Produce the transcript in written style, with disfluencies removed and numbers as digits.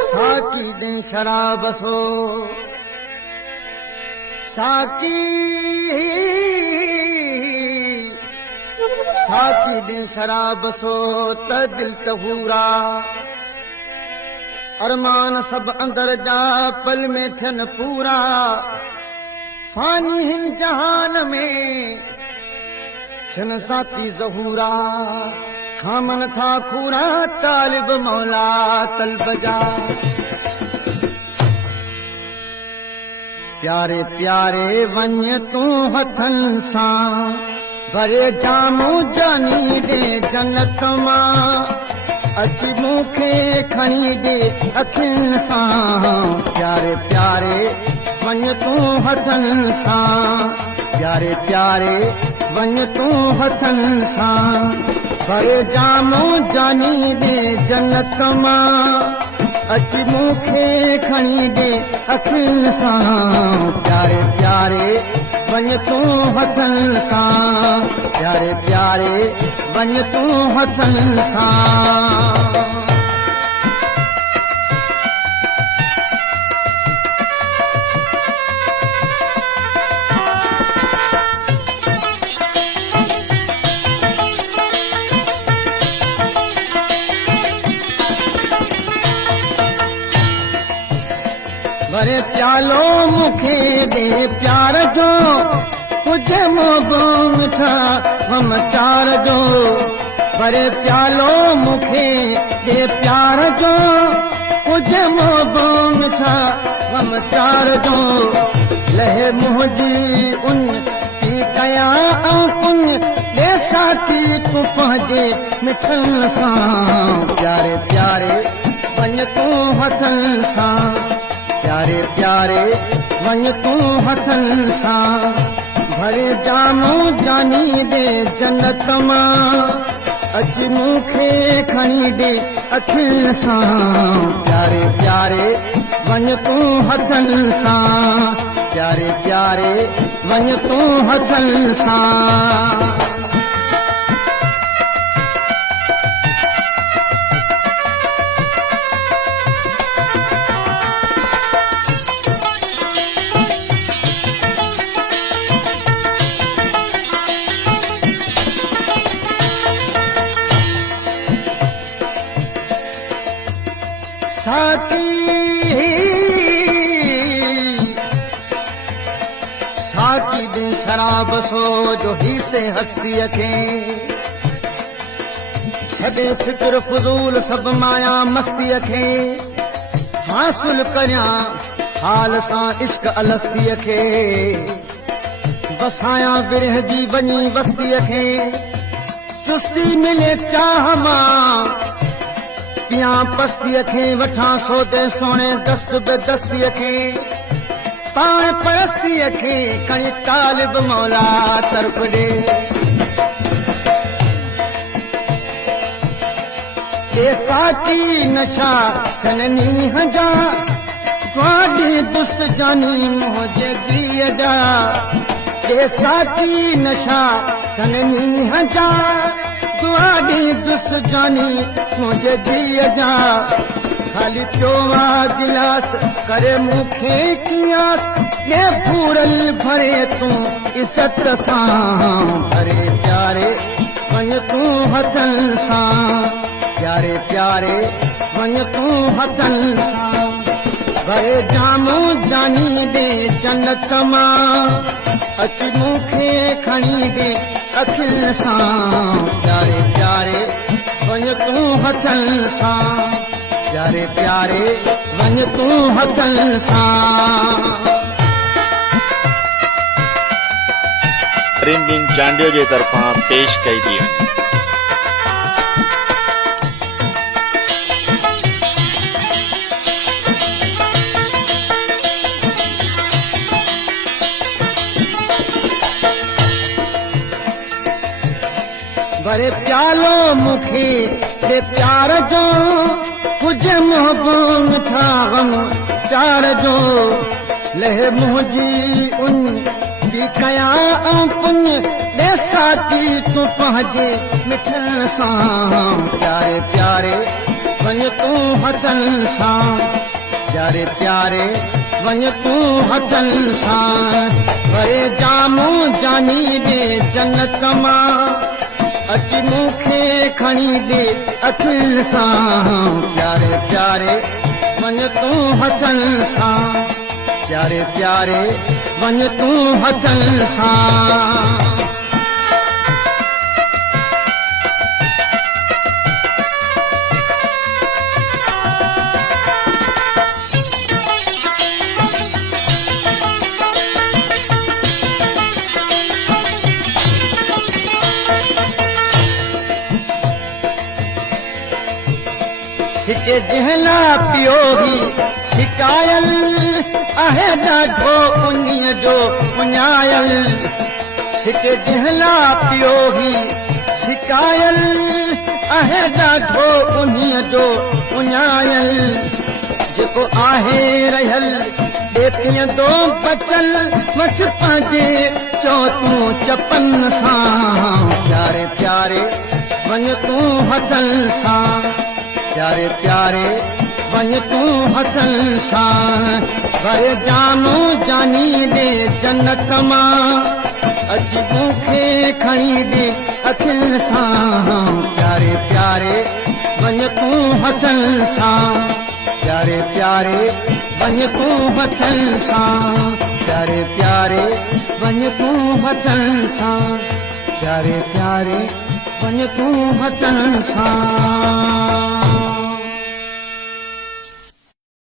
साकी दे शराब सो साकी दे शराब सो त दिल तहूरा अरमान सब अंदर जा पल में थियन पूरा फानी हिन जहान में थियन साथी ज़हूरा खामन था खूरा तालिब मौला तलब जा प्यारे प्यारे वञ तूं हथन सां भरे जामू जानी दे जन्नत मां अच मूंखे खणी दे अखियुनि सां प्यारे प्यारे वञ तूं हथन सां प्यारे प्यारे वञ तूं हथन सां भरे जामू जानी दे जन्नत मां अच मूंखे खणी दे अखियुनि सां प्यारे प्यारे वञ तूं हथन सां प्यारे प्यारे वञ तूं हथन सां भरे प्यालो मूंखे दे प्यार जो कुझु मोगो मिठा ममचार जो भरे प्यालो मूंखे दे प्यार जो कुझु मोगो मिठा ममचार जो लहे मुंहिंजी उन थी कयां कुन दे साथी तूं पंहिंजे मिठन सां प्यारे प्यारे वञ तूं हथन सां प्यारे प्यारे वञ तूं हथन सां भरे जामू जानी दे जन्नत मां अच मूंखे खणी दे अखियुनि सां प्यारे प्यारे वञ तूं हथन सां प्यारे प्यारे वञ तूं हथन सां साकी दे शराब सो जो ही से हस्ती खे छॾे फिक्र फज़ूल सब माया मस्ती खे हासिल करियां हाल सां इश्क अलस्ती खे वसायां विरह जी वञी बस्ती खे चुस्ती मिले चाह मां पिया पस्ती खे वठां सोदे सोने दस्त बे दस्ती खे पाण परस्ती खे खणी तालिब मौला तरफ ॾे साकी नशा खन नीह जा ग्वाडी दुस जानी मुंहिंजे दिल जा साकी नशा खन नीह जा ग्वाडी दुस जानी मुंहिंजे दिल जा खाली चोवा गिलास करे मूंखे कियास ये पूरल भरे तूं इज़त सां भरे प्यारे वञ तूं हथन सां प्यारे प्यारे वञ तूं हथन सां भरे जामू जानी दे जन्नत मां अच मूंखे खणी दे अखियुनि सां प्यारे प्यारे वञ तूं हथन सां प्यारे प्यारे वञ तूं हथन सां रिमझिम चांडियो जे तरफ़ां पेश कई थी वञे। बड़े प्यालो मुखे दे प्यार जो कुछ मोहब्बत था गम प्यार जो लह मुझी उन दी कया पुन दे साथी तू पहुंचे मिठन सां प्यारे प्यारे वञ तू हथन सां प्यारे प्यारे वञ तू हथन सां वरे जामू जानी दे जन्नत मां अच मुखे खणी दे अखियुनि सां प्यारे प्यारे वञ तूं हथनि सां प्यारे प्यारे वञ तूं हथनि सां। सिके जहला पियोगी शिकायल आहे ॾाढो उन्हीअ जो उञायल सिके जहला पियोगी शिकायल आहे ॾाढो उन्हीअ जो उञायल जेको आहे रहियल ॾे पीअंदो बचल मछ पंहिंजे चो तूं चपन सां प्यारे प्यारे वञ तूं हथनि सां प्यारे प्यारे वञ तूं हथनि सां भरे जामू जानी दे जन्नत मां अच मूंखे खणी दे अखियुनि सां प्यारे प्यारे वञ तूं हथनि सां प्यारे प्यारे वञ तूं हथनि सां प्यारे प्यारे वञ तूं हथनि सां प्यारे प्यारे वञ तूं हथनि सां।